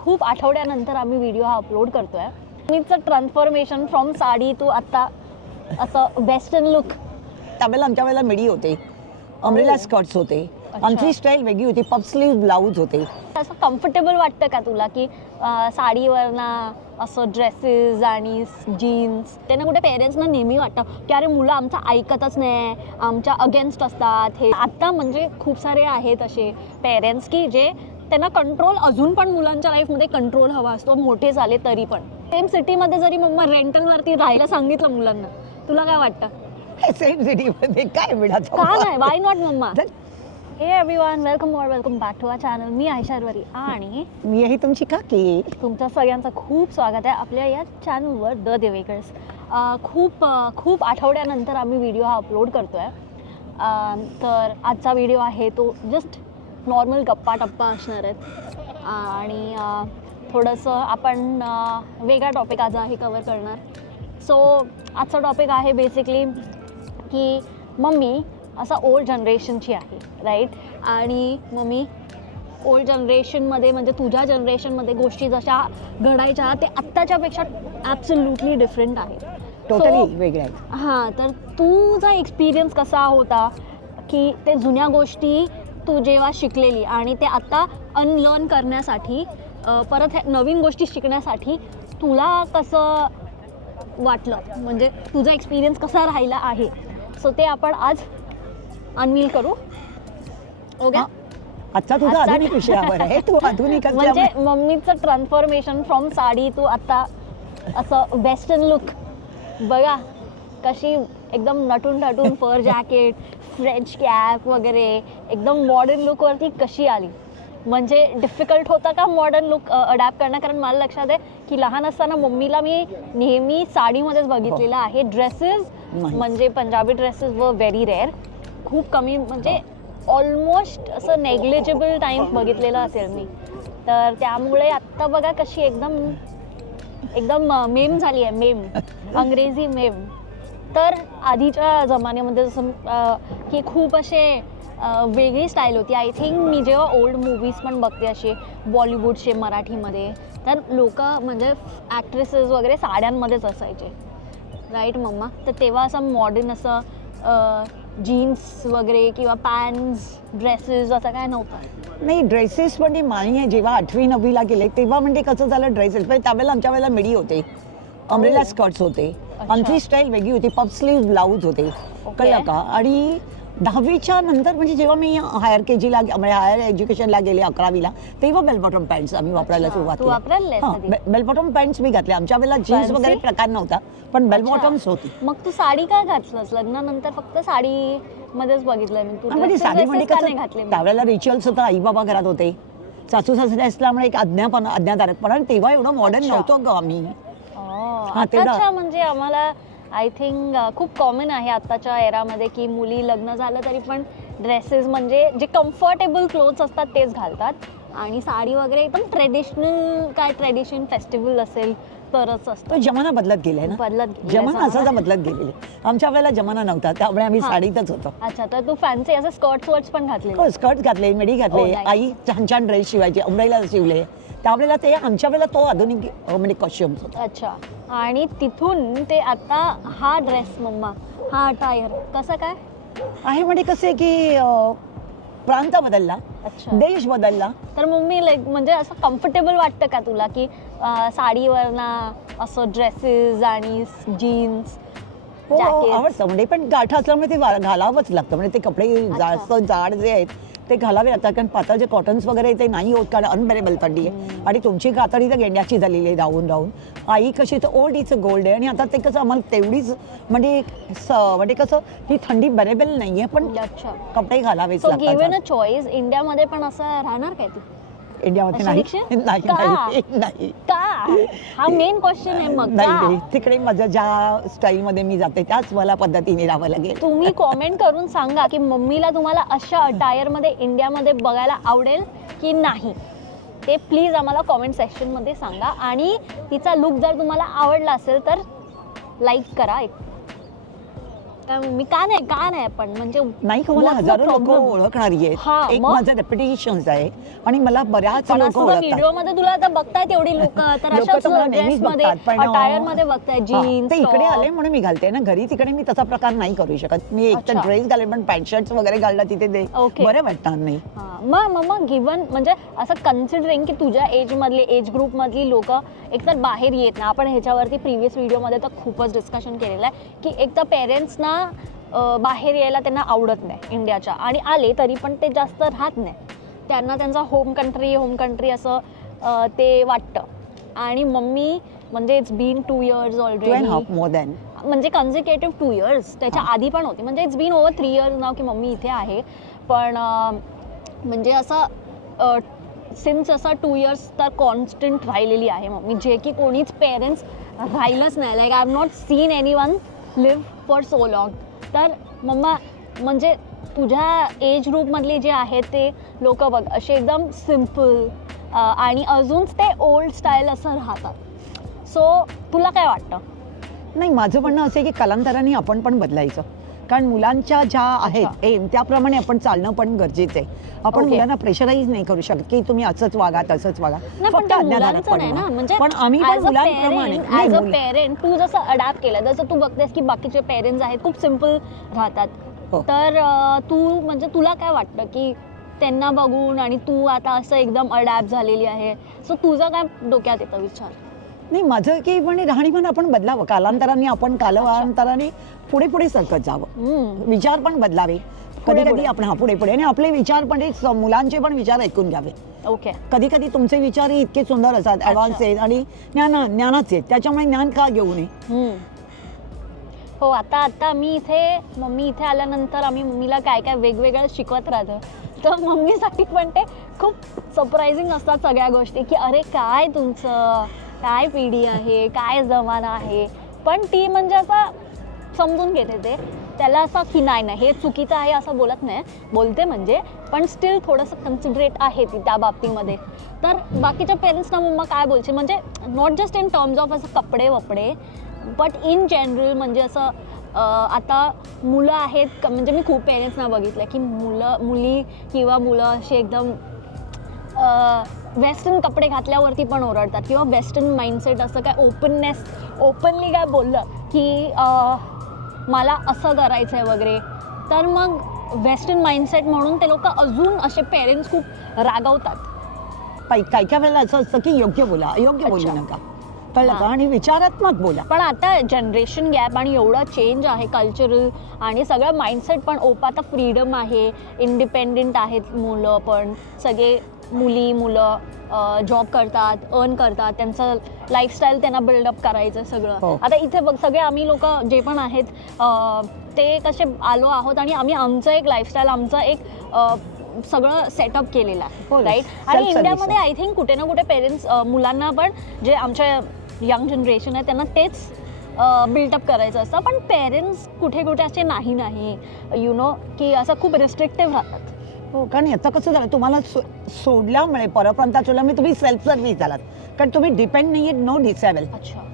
खूप आठवड्यानंतर आम्ही व्हिडिओ हा अपलोड करतोय. मीचं ट्रान्सफॉर्मेशन फ्रॉम साडी टू आता असं वेस्टर्न लुक. त्यावेळेला आमच्या वेळेला मिडी होते, अम्ब्रेला स्कर्ट्स होते, आमची स्टाईल वेगळी होती, पफ स्लीव ब्लाऊज होते. असं कम्फर्टेबल वाटतं का तुला की साडीवरनं असं ड्रेसेस आणि जीन्स? त्यांना कुठे पेरेंट्सना नेहमी वाटतं की अरे मुलं आमचं ऐकतच नाही, आमच्या अगेन्स्ट असतात. हे आत्ता म्हणजे खूप सारे आहेत असे पेरेंट्स की जे त्यांना कंट्रोल, अजून पण मुलांच्या लाईफमध्ये कंट्रोल हवा असतो मोठे झाले तरी पण. सेम सिटीमध्ये जरी मम्मा रेंटलवरती राहायला सांगितलं मुलांना, तुला काय वाटतं? सेम सिटीमध्ये काय मिळायचं? का नाही, why not mamma? Hey everyone, welcome back to our channel. मी आयशा अरवारी आणि मी आहे तुमची काकी. तुमचं सगळ्यांचं खूप स्वागत आहे आपल्या या चॅनलवर द देवेकर्स. खूप आठवड्यानंतर आम्ही व्हिडिओ हा अपलोड करतो आहे. तर आजचा व्हिडिओ आहे तो जस्ट नॉर्मल गप्पा टप्पा असणार आहेत आणि थोडंसं आपण वेगळा टॉपिक आज आहे कवर करणार. सो आजचा टॉपिक आहे बेसिकली की मम्मी असा ओल्ड जनरेशनची आहे, राईट? आणि मम्मी ओल्ड जनरेशनमध्ये म्हणजे तुझ्या जनरेशनमध्ये गोष्टी जशा घडायच्या ते आत्ताच्यापेक्षा ॲब्सोल्युटली डिफरंट आहेत, टोटली वेगळ्या आहेत. हां, तर तुझा एक्सपिरियन्स कसा होता की ते जुन्या गोष्टी तू जेव्हा शिकलेली आणि ते आत्ता अनलर्न करण्यासाठी परत ह्या नवीन गोष्टी शिकण्यासाठी तुला कसं वाटलं, म्हणजे तुझा एक्सपिरियन्स कसा राहिला आहे? सो ते आपण आज अनवील करू. ओके, आजचा तुझा आधुनिक विषयावर आहे. तू आधुनिक म्हणजे मम्मीचं ट्रान्सफॉर्मेशन फ्रॉम साडी टू आता असं वेस्टर्न लुक. बघा कशी एकदम नटून थटून फर जॅकेट, फ्रेंच कॅप वगैरे एकदम मॉडर्न लुकवरती कशी आली. म्हणजे डिफिकल्ट होता का मॉडर्न लुक अडॅप्ट करणं? कारण मला लक्षात आहे की लहान असताना मम्मीला मी नेहमी साडीमध्येच बघितलेलं आहे. ड्रेसेस म्हणजे पंजाबी ड्रेसेस वर व्हेरी रेअर, खूप कमी, म्हणजे ऑलमोस्ट असं नेग्लिजिबल टाईम्स बघितलेलं असेल मी. तर त्यामुळे आत्ता बघा कशी एकदम मेम झाली आहे, मेम, अंग्रेजी मेम. तर आधीच्या जमान्यामध्ये जसं की खूप असे वेगळी स्टाईल होती. आय थिंक मी जेव्हा ओल्ड मूवीज पण बघते असे बॉलिवूडचे मराठीमध्ये, तर लोक म्हणजे ॲक्ट्रेसेस वगैरे साड्यांमध्येच असायचे, राईट मम्मा? तर तेव्हा असं मॉडर्न असं जीन्स वगैरे किंवा पॅन्ट्स, ड्रेसेस असं काय नव्हतं. नाही, ड्रेसेस म्हणजे मान्य. जेव्हा 8वी 9वीला गेले तेव्हा म्हणजे कसं झालं, ड्रेसेस पण त्यावेळेला आमच्या वेळेला मिडी होते, अम्ब्रेला स्कर्ट्स होते, आमची स्टाईल वेगळी होती, पफ स्लीव ब्लाऊज होते, कळलं का? आणि 10वीच्या नंतर म्हणजे जेव्हा मी हायर केजीला म्हणजे हायर एज्युकेशनला गेले 11वीला, तेव्हा बेल बॉटम पॅन्ट्स आम्ही वापरायला सुरुवात केली. बेल बॉटम पॅन्ट्स मी घातल्या. आमच्या वेळेला जीन्स वगैरे प्रकार नव्हता, पण बेल बॉटम्स होती. मग तू साडी काय घातलंस लग्नानंतर? फक्त साडीमध्येच बघितलंय मी. म्हणजे साडी म्हणजे कसं त्यावेळेला रिच्युअल्स होतं, आई बाबा घरात होते, सासू सासरे असल्यामुळे एक अज्ञातारकपणा. तेव्हा एवढं मॉडर्न नव्हतं ग आम्ही. अच्छा, म्हणजे आम्हाला आय थिंक खूप कॉमन आहे आत्ताच्या एरामध्ये की मुली लग्न झालं तरी पण ड्रेसेस म्हणजे जे कम्फर्टेबल क्लोथ्स असतात तेच घालतात आणि साडी वगैरे एकदम ट्रेडिशनल, काय ट्रेडिशन फेस्टिवल असेल तरच असतो. जमाना बदलत गेलाय ना, जमाना असा बदलत गेलेले. आमच्या वेळेला जमाना नव्हता, त्यामुळे आम्ही साडीतच होतो. अच्छा, तर तू फॅन्सी असं स्कर्ट्स पण घातले? हो, स्कर्ट घातले, मिडी घातले, आई छान छान ड्रेस शिवायचे, अम्ब्रेला शिवले. त्यावेळेला ते आमच्या वेळेला तो आधुनिक म्हणजे कॉस्ट्युम्स होता. अच्छा, आणि तिथून ते आता हा ड्रेस मम्मा, हा अटायर कसं काय आहे? म्हणजे कसं आहे की प्रांत बदलला, देश बदलला. तर मम्मी लाईक म्हणजे असं कम्फर्टेबल वाटतं का तुला की साडीवरनं असं ड्रेसेस आणि जीन्स? हो, आवडतं. म्हणजे पण गाठा असल्यामुळे ते घालावंच लागतं. म्हणजे ते कपडे जास्त जाड जे आहेत ते घालावे लागतात, कारण पातळ जे कॉटन्स वगैरे ते नाही होत, कारण अनबेरेबल थंडी आहे. आणि तुमची कातडी तर गेंड्याची झालेली आहे राहून राहून. आई कशी तर ओल्ड इज गोल्ड आहे. आणि आता ते कसं आम्हाला तेवढीच म्हणजे कसं ती थंडी बरेबल नाही आहे, पण कपडे घालावेच लागतात. गिव्हन अ चॉईस इंडियामध्ये पण असं राहणार काय तू? इंडियामध्ये नाही. हा मेन क्वेश्चन आहे. मग नाही, तिकडे माझं ज्या स्टाईलमध्ये मी जाते त्याच मला पद्धतीने राहावं लागेल. तुम्ही कॉमेंट करून सांगा की मम्मीला तुम्हाला अशा अटायरमध्ये इंडियामध्ये बघायला आवडेल की नाही, ते प्लीज आम्हाला कॉमेंट सेक्शनमध्ये सांगा. आणि तिचा लुक जर तुम्हाला आवडला असेल तर लाईक करा. काय मम्मी का नाही पण म्हणजे नाही का, मला what's the हजारो लोक problem? ओळखणारी हा, आहेत. एक मग? माझं रेप्युटेशन आहे आणि मला बऱ्याच पण लोक असं ओळखतात. व्हिडिओ मध्ये तुला आता बघतायत एवढी लोक तर लोकं अशाच तर मला नेहमीच ड्रेस मध्ये बघतात, पण अटायर मध्ये बघतायत हा, जीन्स ते इकडे आले म्हणून मी घालते ना. घरी तिकडे मी तसा प्रकार नाही करू शकत. मी एक तर अच्छा. ड्रेस घालेन, पण पॅन्ट शर्ट्स वगैरे घालला तिथे ते Okay. बरं वाटणार नाही. मग गिवन म्हणजे असं कन्सिडरिंग की तुझ्या एज ग्रुप मधली लोक एकतर बाहेर येत ना. आपण ह्याच्यावरती प्रिव्हियस व्हिडिओमध्ये तर खूपच डिस्कशन केलेलं आहे की एक तर पेरेंट्सना बाहेर यायला त्यांना आवडत नाही इंडियाच्या, आणि आले तरी पण ते जास्त राहत नाही. त्यांना त्यांचा होम कंट्री असं ते वाटतं. आणि मम्मी म्हणजे it's been 2 years 2.5 already, more than. म्हणजे कन्झिक्युटिव्ह 2 years. त्याच्या आधी पण होती, म्हणजे इट्स बीन ओव्हर 3 years नाव की मम्मी इथे आहे. पण म्हणजे असं सिन्स असं 2 years तर कॉन्स्टंट राहिलेली आहे मम्मी, जे की कोणीच पेरेंट्स राहिलंच नाही. Like I have not seen anyone live for so long. तर मम्मा म्हणजे तुझ्या एज ग्रुपमधले जे आहेत ते लोक बघ असे एकदम सिम्पल आणि अजूनच ते ओल्ड स्टाईल असं राहतात. सो तुला काय वाटतं? नाही, माझं म्हणणं असं आहे की कालांतराने आपण पण बदलायचं. कारण मुलांच्या ज्या आहेत एम त्याप्रमाणे आपण चालणं पण गरजेचं आहे. आपण Okay. मुलांना प्रेशराईज नाही करू शकत की तुम्ही असंच वागा तसंच वागा. नाही, पण ते मुलांचं नाही ना. म्हणजे पण आम्ही पण ॲज अ मुलांप्रमाणे पेरेंट तू जसं अडॅप्ट केलं, जसं तू बघतेस की बाकीचे पेरेंट्स आहेत खूप सिम्पल राहतात. हो. तर तू म्हणजे तुला काय वाटतं की त्यांना बघून आणि तू आता असं एकदम अडॅप्ट झालेली आहे, सो तुझं काय डोक्यात येतं विचार? नाही, माझं की म्हणजे राहणीमान आपण बदलावं. कालांतराने आपण कालांतराने पुढे पुढे सरकत जावं. विचार पण बदलावे. कधी कधी आपण पुढे पुढे आणि आपले विचार पण मुलांचे पण विचार ऐकून घ्यावे. ओके. कधी कधी तुमचे विचार इतके सुंदर असतात, ॲडव्हान्स आहेत आणि ज्ञानाचे आहेत. त्याच्यामुळे ज्ञान का घेऊ नये. हो, आता मम्मी इथे आल्यानंतर आम्ही मम्मीला काय काय वेगवेगळं शिकवत राहतो. तर मम्मीसाठी पण ते खूप सरप्रायझिंग असतात सगळ्या गोष्टी की अरे काय तुमचं काय पिढी आहे, काय जमाना आहे. पण ती म्हणजे असं समजून घेते ते. त्याला असं की नाही हे चुकीचं आहे असं बोलत नाही, बोलते म्हणजे, पण स्टील थोडंसं कन्सिडरेट आहे ती त्या बाबतीमध्ये. तर बाकीच्या पेरेंट्सना मम्मा काय बोलशील, म्हणजे not just in terms of असं कपडे वपडे, बट इन जनरल म्हणजे असं आता मुलं आहेत म्हणजे मी खूप पेरेंट्सना बघितलं की मुली किंवा मुलं असे एकदम वेस्टर्न कपडे घातल्यावरती पण ओरडतात किंवा वेस्टर्न माइंडसेट असं काय ओपनली काय बोललं की मला असं करायचं आहे वगैरे, तर मग वेस्टर्न माइंडसेट म्हणून ते लोक अजून असे पेरेंट्स खूप रागवतात. काही काही वेळेला असं असतं की योग्य बोला, अयोग्य बोलू नका. कळलं का? आणि विचारात्मक बोला. पण आता जनरेशन गॅप आणि एवढा चेंज आहे कल्चरल आणि सगळं माइंडसेट पण आता फ्रीडम आहे, इंडिपेंडेंट आहेत मुलं पण, सगळे मुलं जॉब करतात, अर्न करतात, त्यांचं लाईफस्टाईल त्यांना बिल्डअप करायचं सगळं. हो. आता इथे बघ सगळे आम्ही लोक जे पण आहेत ते कसे आलो आहोत आणि आम्ही आमचं एक लाईफस्टाईल, आमचं एक सगळं सेटअप केलेलं आहे, हो, राईट. self आणि service इंडियामध्ये आय थिंक कुठे ना कुठे पेरेंट्स मुलांना पण जे आमच्या यंग जनरेशन आहे त्यांना तेच बिल्डअप करायचं असतं. पण पेरेंट्स कुठे कुठे असे नाही यु नो की असं खूप रिस्ट्रिक्टिव्ह राहतात. हो, कारण याचं कसं झालं, तुम्हाला सोडल्यामुळे परप्रांतात सोडल्यामुळे तुम्ही सेल्फ सर्व्हिस झालात. कारण तुम्ही डिपेंड नाही, नो डिसेबल. अच्छा.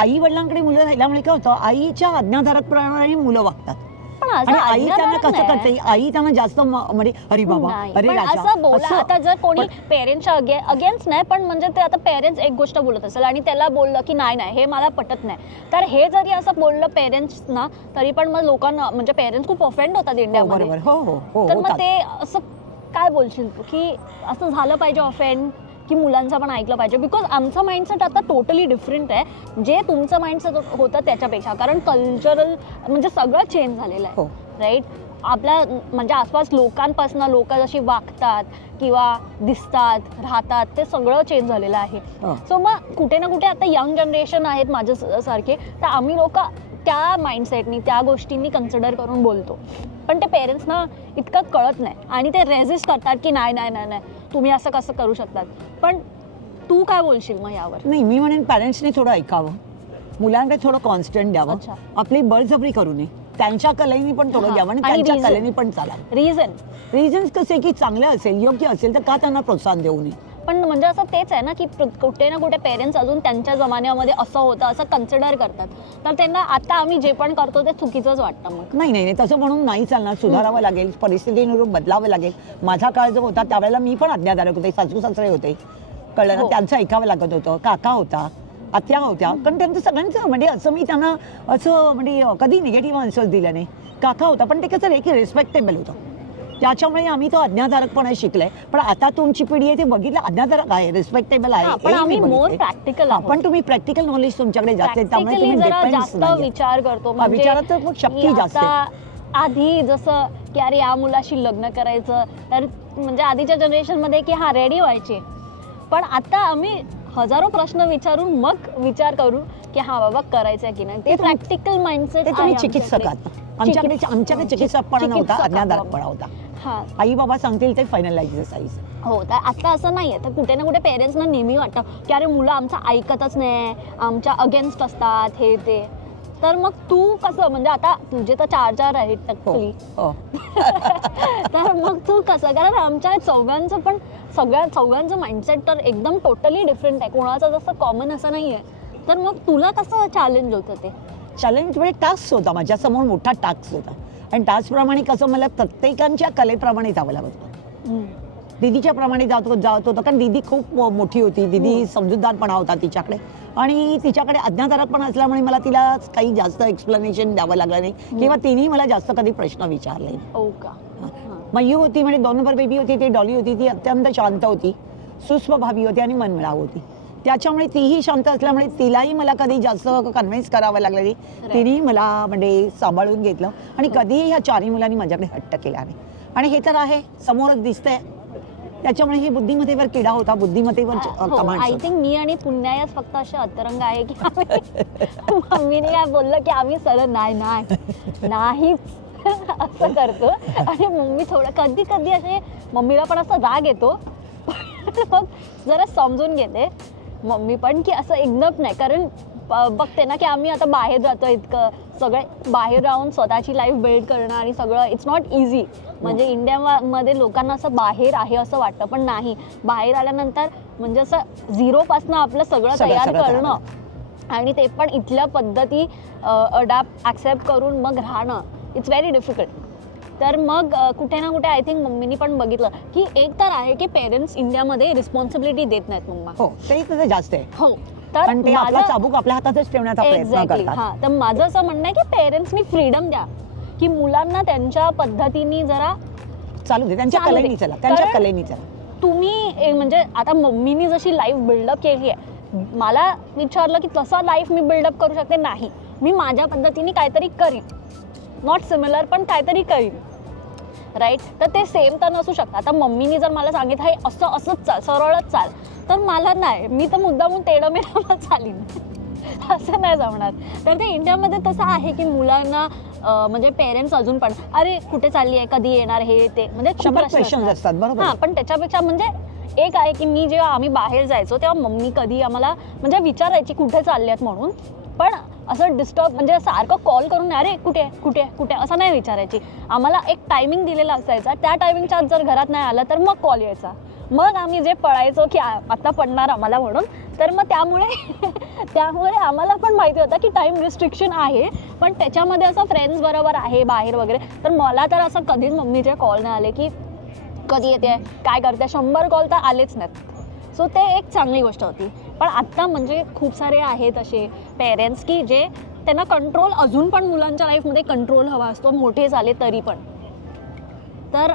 आई वडिलांकडे मुलं राहिल्यामुळे काय होतं, आईच्या आज्ञाधारक प्रमाणे मुलं वागतात. पण असं आणि आई त्यांना आज्ञाधारक कसं नाही. करते, आई त्यांना जास्त म्हणजे अरे बाबा, नाही, अरे पण राजा असं बोला. असं. आता जर कोणी पेरेंट्सच्या अगेन्स्ट नाही, पण म्हणजे ते आता पेरेंट्स एक गोष्ट बोलत असेल आणि त्याला बोललं की नाही हे मला पटत नाही, तर हे जरी असं बोललं पेरेंट्सना तरी पण मग लोकांना म्हणजे पेरेंट्स खूप ऑफेंड होतात हो, इंडियामध्ये. बरोबर. हो हो हो, तर मग होतात. ते असं काय बोलशील तू की असं झालं पाहिजे ऑफेंड की मुलांचं पण ऐकलं पाहिजे? बिकॉज आमचं माइंडसेट आता टोटली डिफरंट आहे जे तुमचं माइंडसेट होतं त्याच्यापेक्षा, कारण कल्चरल म्हणजे सगळं चेंज झालेलं आहे, हो. राईट. आपल्या म्हणजे आसपास लोकांपासून लोक जशी वागतात किंवा दिसतात, राहतात, ते सगळं चेंज झालेलं आहे. सो मग कुठे ना कुठे आता यंग जनरेशन आहेत माझ्यासारखे, तर आम्ही लोक त्या माइंडसेटनी त्या गोष्टींनी कन्सिडर करून बोलतो, पण ते पेरेंट्सना इतकं कळत नाही आणि ते रेजिस्ट करतात की नाही तुम्ही असं कसं करू शकतात. पण तू काय बोलशील मग यावर? नाही, मी म्हणेन पॅरेंट्सने थोडं ऐकावं, मुलांकडे थोडं कॉन्स्टंट द्यावं. अच्छा. आपली बळजबरी करू नये, त्यांच्या कलेनी पण थोडं द्यावं आणि आणि त्यांच्या reason? कलेनी पण चाला. रिझन रिझन्स कसे की चांगलं असेल, योग्य असेल तर का त्यांना प्रोत्साहन देऊ नये. पण म्हणजे असं तेच आहे ना की कुठे ना कुठे पेरेंट्स अजून त्यांच्या जमान्यामध्ये असं होतं असं कन्सिडर करतात, तर त्यांना आता आम्ही जे पण करतो ते चुकीचंच वाटतं. मग नाही नाही नाही, तसं म्हणून नाही चालणार, सुधारावं लागेल, परिस्थितीनुरूप बदलावं लागेल. माझा काळ जो होता त्यावेळेला मी पण आज्ञाधारक होते, सासू सासरे होते, कळलं ना, हो. त्यांचं ऐकावं लागत होतं, काका होता, आत्या होत्या, पण त्यांचं सगळ्यांचं म्हणजे असं मी त्यांना असं म्हणजे कधी निगेटिव्ह आन्सर दिला नाही. काका होता पण ते कसं रे की रिस्पेक्टेबल होतं, त्याच्यामुळे आम्ही तो आज्ञाधारकपणा शिकलाय. पण आता तुमची पिढी आहे ते बघितलं आज्ञाधारक आहे, रिस्पेक्टेबल आहे, पण हे आम्ही मी मोर बघितलंय. प्रॅक्टिकल हा, पण तुम्ही प्रॅक्टिकल नॉलेज तुमच्याकडे जास्त आहे, त्यामुळे तुम्ही जरा डिपेंड्स जास्त नाहीये. विचार करतो. हा, विचारात तर खूप शक्ती की जास्त आहे. आता आधी जसं की अरे या मुलाशी लग्न करायचं, तर म्हणजे आधीच्या जनरेशन मध्ये की हा रेडी व्हायचे, पण आता आम्ही हजारो प्रश्न विचारून मग विचार करू की हा बाबा करायचंय की नाही. ते प्रॅक्टिकल माइंडसेट ते तुम्ही चिकित्सक आहात, आमच्याकडे चिकित्सकपणा नव्हता, आज्ञाधारकपणा होता. हा आई बाबा सांगतील ते फायनल एक्सरसाइज. हो, तर आता असं नाहीये. तर कुठे ना कुठे पेरेंट्सना नेहमी वाटतं की अरे मुलं आमचं ऐकतच नाही, आमच्या अगेन्स्ट असतात हे ते. तर मग तू कसं, म्हणजे आता तुझे तर 4 आहेत टक्कली, हो. तर मग तू कसं, कारण आमच्या चौघांचं पण चौघांचं माइंडसेट तर एकदम टोटली डिफरंट आहे, कोणाचं जसं कॉमन असं नाहीये. तर मग तुला कसं चॅलेंज होतं ते? चॅलेंज म्हणजे टास्क होता, माझ्यासमोर मोठा टास्क होता, आणि टास्कप्रमाणे कसं मला प्रत्येकांच्या कलेप्रमाणे जावं लागत होतं. दीदीच्या प्रमाणे जात होतं, कारण दीदी खूप मोठी होती, दीदी समजूतदारपणा होता तिच्याकडे, आणि तिच्याकडे आज्ञाधारकपणा असल्यामुळे मला तिला काही जास्त एक्सप्लेनेशन द्यावं लागलं नाही, किंवा तिने मला जास्त कधी प्रश्न विचारले नाही. हो का? मयू होती, म्हणजे 2 नंबर बेबी होती, ती डॉली होती, ती अत्यंत शांत होती, सुस्वभावी होती आणि मनमिळाऊ होती, त्याच्यामुळे तीही शांत असल्यामुळे तिलाही मला कधी जास्त कन्व्हिन्स करावं लागलं नाही. तिनेही मला म्हणजे सांभाळून घेतलं, आणि कधीही ह्या 4ही मुलांनी माझ्याकडे हट्ट केला नाही. आणि हे तर आहे, समोरच दिसतंय, त्याच्यामुळे ही बुद्धिमत्तेवर किडा होता, बुद्धिमत्तेवर कमांड. आय थिंक मी आणि पुण्यायाच फक्त असे अंतरंग आहे की मम्मीने काय बोललं की आम्ही सरळ नाहीच असं करतो, आणि मम्मी थोडं कधी कधी असे, मम्मीला पण असं राग येतो, मग जरा समजून घेते मम्मी पण की असं एकदम नाही, कारण बघते ना की आम्ही आता बाहेर जातो, इतकं सगळे बाहेर राहून स्वतःची लाईफ बिल्ड करणं आणि सगळं इट्स नॉट इझी. म्हणजे इंडियामध्ये लोकांना असं बाहेर आहे असं वाटतं, पण नाही, बाहेर आल्यानंतर म्हणजे असं झिरोपासनं आपलं सगळं तयार करणं, आणि ते पण इथल्या पद्धती अडॅप्ट ॲक्सेप्ट करून मग राहणं, इट्स व्हेरी डिफिकल्ट. तर मग कुठे ना कुठे आय थिंक मम्मीनी पण बघितलं की एक तर आहे की पेरेंट्स इंडियामध्ये रिस्पॉन्सिबिलिटी देत नाहीत मम्मा. हो, ते जास्त आहे. हो, तर पण ते आपला चाबूक आपल्या हातातच ठेवण्याचा प्रयत्न करतात. हा, तर माझं असं म्हणणं आहे की पेरेंट्सनी फ्रीडम द्या, की मुलांना त्यांच्या पद्धतीने जरा चालू दे, त्यांच्या चालू दे. कलेनी चला, त्यांच्या कारण कलेनी चला. तुम्ही म्हणजे आता मम्मीनी जशी लाईफ बिल्डअप केली आहे, मला विचारलं की तसा लाईफ मी बिल्डअप करू शकते, नाही, मी माझ्या पद्धतीने काहीतरी करीन, नॉट सिमिलर पण काहीतरी करीन, राईट. तर ते सेम तर नसू शकतं. आता मम्मीनी जर मला सांगितलं हे असंच चाल, सरळच चाल, तर मला नाही, मी तर मुद्दामून तेढं मेढं चालीन, असं नाही जमणार. तर ते इंडियामध्ये तसं आहे की मुलांना म्हणजे पेरेंट्स अजून पण अरे कुठे चालली आहे, कधी येणार, हे ते म्हणजे खूप प्रश्न क्वेश्चन्स असतात. बरोबर. हां, पण त्याच्यापेक्षा म्हणजे एक आहे की मी जेव्हा आम्ही बाहेर जायचो तेव्हा मम्मी कधी आम्हाला म्हणजे विचारायची कुठे चालल्यात म्हणून, पण असं डिस्टर्ब म्हणजे सारखं कॉल करून अरे कुठे कुठे कुठे असं नाही विचारायची. आम्हाला एक टायमिंग दिलेला असायचा, त्या टायमिंगच्या जर घरात नाही आलं तर मग कॉल यायचा, मग आम्ही जे पळायचो की आता पडणार आम्हाला म्हणून. तर मग त्यामुळे आम्हाला पण माहिती होतं की टाईम रिस्ट्रिक्शन आहे, पण त्याच्यामध्ये असं फ्रेंड्स बरोबर आहे बाहेर वगैरे. तर मला तर असं कधीच मम्मीचे कॉल नाही आले की कधी येते, काय करते, 100 कॉल तर आलेच नाहीत. सो ते एक चांगली गोष्ट होती. पण आत्ता म्हणजे खूप सारे आहेत असे पेरेंट्स की जे त्यांना कंट्रोल, अजून पण मुलांच्या लाईफमध्ये कंट्रोल हवा असतो, मोठे झाले तरी पण. तर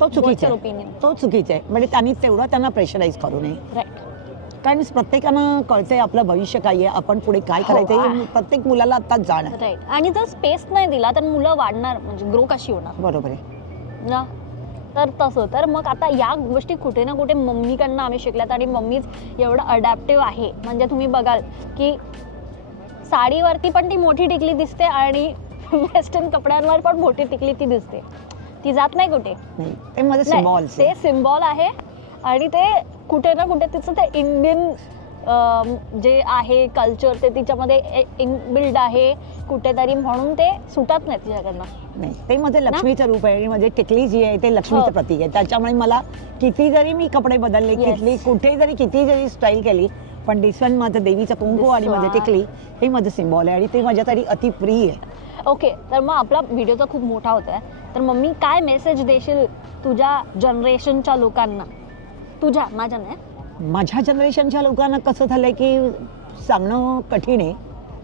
तो चुकीचा आहे, ओपिनियन तो चुकीचा आहे. म्हणजे त्यांनी तेवढं त्यांना प्रेशराईज करू नये, राईट. कारण प्रत्येकानं कळतंय आपलं भविष्य काय आहे, आपण पुढे काय करायचं हे प्रत्येक मुलाला आत्ताच जाणं. राईट. आणि जर स्पेस नाही दिला तर मुलं वाढणार, म्हणजे ग्रो कशी होणार बरोबर आहे ना. तर तसं तर मग आता या गोष्टी कुठे ना कुठे मम्मीकडनं आम्ही शिकल्यात, आणि मम्मीच एवढं अडॅप्टिव्ह आहे. म्हणजे तुम्ही बघाल की साडीवरती पण ती मोठी टिकली दिसते, आणि वेस्टर्न कपड्यांवर पण मोठी टिकली ती दिसते, ती जात नाही कुठे. ते माझं सिम्बॉल ते सिम्बॉल आहे, आणि ते कुठे ना कुठे तिचं ते इंडियन जे आहे कल्चर ते तिच्यामध्ये इनबिल्ड आहे कुठेतरी, म्हणून ते सुटत नाही तिच्याकडनं. नाही, ते माझं लक्ष्मीचं रूप आहे आणि माझी टिकली जी आहे ते लक्ष्मीचं प्रतीक आहे. त्याच्यामुळे मला किती जरी मी कपडे बदलले, कुठे जरी किती जरी स्टाईल केली, पण दिसवण माझं देवीचं कुंकू आणि माझं टिकली हे माझं सिम्बॉल आहे आणि ते माझ्यासाठी अतिप्रिय आहे. ओके, तर मग आपला व्हिडिओ तर खूप मोठा होतोय, तर मम्मी काय मेसेज देशील तुझ्या जनरेशनच्या लोकांना? तुझ्या, माझ्या नाही. माझ्या जनरेशनच्या लोकांना कसं झालंय की सांगणं कठीण आहे,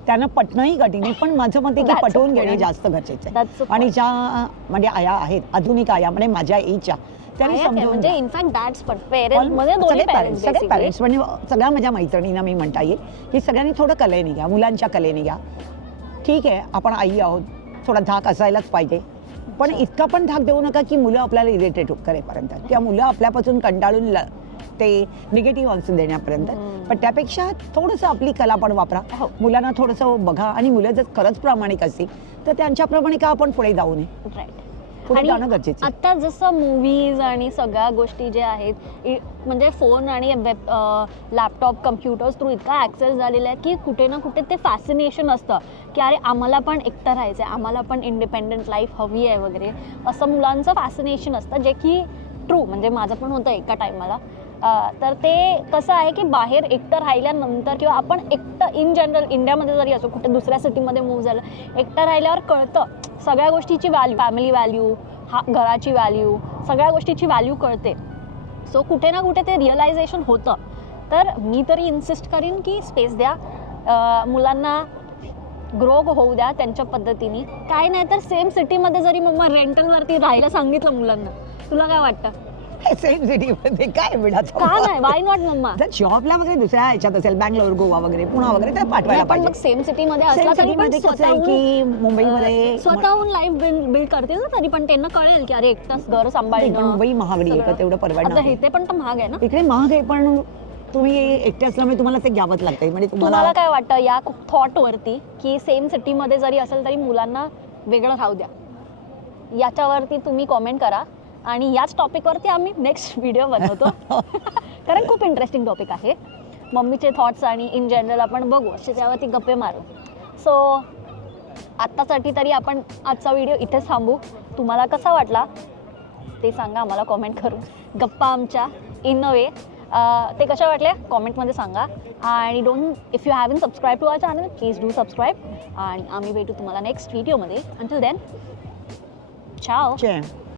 त्यांना पटणंही कठीण आहे, पण माझं मत आहे की पटवून घेणं जास्त गरजेचं आहे. आणि ज्या म्हणजे आया आहेत, आधुनिक आया म्हणजे माझ्या एजच्या, त्यांनी समजून म्हणजे इनफॅक्ट दॅट्स पेरेंट्स मध्ये दोन्ही पॅरेंट्स, सगळे पॅरेंट्स म्हणजे सगळ्या माझ्या मैत्रिणींना मी म्हणता येईल की सगळ्यांनी थोडं कलेने घ्या, मुलांच्या कलेने घ्या. ठीक आहे, आपण आई आहोत, थोडा धाक असायलाच पाहिजे, पण इतका पण धाक देऊ नका की मुलं आपल्याला इरिटेट करेपर्यंत किंवा मुलं आपल्यापासून कंटाळून ते निगेटिव्ह आन्सर देण्यापर्यंत. पण त्यापेक्षा थोडंसं आपली कला पण वापरा, मुलांना थोडंसं बघा, आणि मुलं जर खरंच प्रामाणिक असतील तर त्यांच्याप्रमाणे का आपण पुढे जाऊ नये, राईट. पुढे जाणं गरजेचं. आता जसं मूवीज आणि सगळ्या गोष्टी जे आहेत म्हणजे फोन आणि लॅपटॉप कम्प्युटर्स थ्रू इतका ॲक्सेस झालेला आहे की कुठे ना कुठे ते फॅसिनेशन असतं की अरे आम्हाला पण एकटं राहायचं आहे, आम्हाला पण इंडिपेंडंट लाईफ हवी आहे वगैरे, असं मुलांचं फॅसिनेशन असतं, जे की ट्रू, म्हणजे माझं पण होतं एका टायमाला. तर ते कसं आहे की बाहेर एकटं राहिल्यानंतर किंवा आपण एकटं इन जनरल इंडियामध्ये जरी असो, कुठे दुसऱ्या सिटीमध्ये मूव्ह झालं, एकटं राहिल्यावर कळतं सगळ्या गोष्टीची व्हॅल्यू, फॅमिली व्हॅल्यू, घराची व्हॅल्यू, सगळ्या गोष्टीची व्हॅल्यू कळते. सो कुठे ना कुठे ते रिअलायझेशन होतं. तर मी तरी इन्सिस्ट करीन की स्पेस द्या मुलांना, ग्रो होऊ द्या त्यांच्या पद्धतीने. काय नाही तर सेम सिटीमध्ये जरी मम्मा रेंटलवरती राहायला सांगितलं मुलांना, तुला काय वाटतं? सेम सिटीमध्ये काय मिळायचं? का नाही, वाय नॉट मम्मा? जर जॉबला वगैरे दुसऱ्या ह्याच्यात असेल, बँगलोर, गोवा वगैरे, पुणा वगैरे, तर पाठवायला पण पाहिजे. मग सेम सिटीमध्ये असला तरी पण कसं आहे की मुंबईमध्ये स्वतःहून लाईफ बिल्ड करतील ना, तरी पण त्यांना कळेल की अरे एकटाच घर सांभाळणं. मुंबई महागडी आहे का, तेवढं परवडणार नाही. इथे पण तर महाग आहे ना. इकडे महाग आहे, पण तुम्ही एकटे असल्यामुळे तुम्हाला ते घ्यावंच लागतंय. म्हणजे तुम्हाला काय वाटतं या थॉट वरती की सेम सिटीमध्ये जरी असेल तरी मुलांना वेगळं राहू द्या? याच्यावरती तुम्ही कॉमेंट करा आणि याच टॉपिकवरती आम्ही नेक्स्ट व्हिडिओ बनवतो. कारण खूप इंटरेस्टिंग टॉपिक आहे. मम्मीचे थॉट्स आणि इन जनरल आपण बघू, असे त्यावरती गप्पे मारू. सो आत्तासाठी तरी आपण आजचा व्हिडिओ इथेच थांबू. तुम्हाला कसा वाटला ते सांगा आम्हाला कॉमेंट करून. गप्पा आमच्या इन अ वे ते कशा वाटल्या कॉमेंटमध्ये सांगा. आणि if you haven't subscribe to our channel please do subscribe. आणि आम्ही भेटू तुम्हाला नेक्स्ट व्हिडिओमध्ये. Until then, ciao.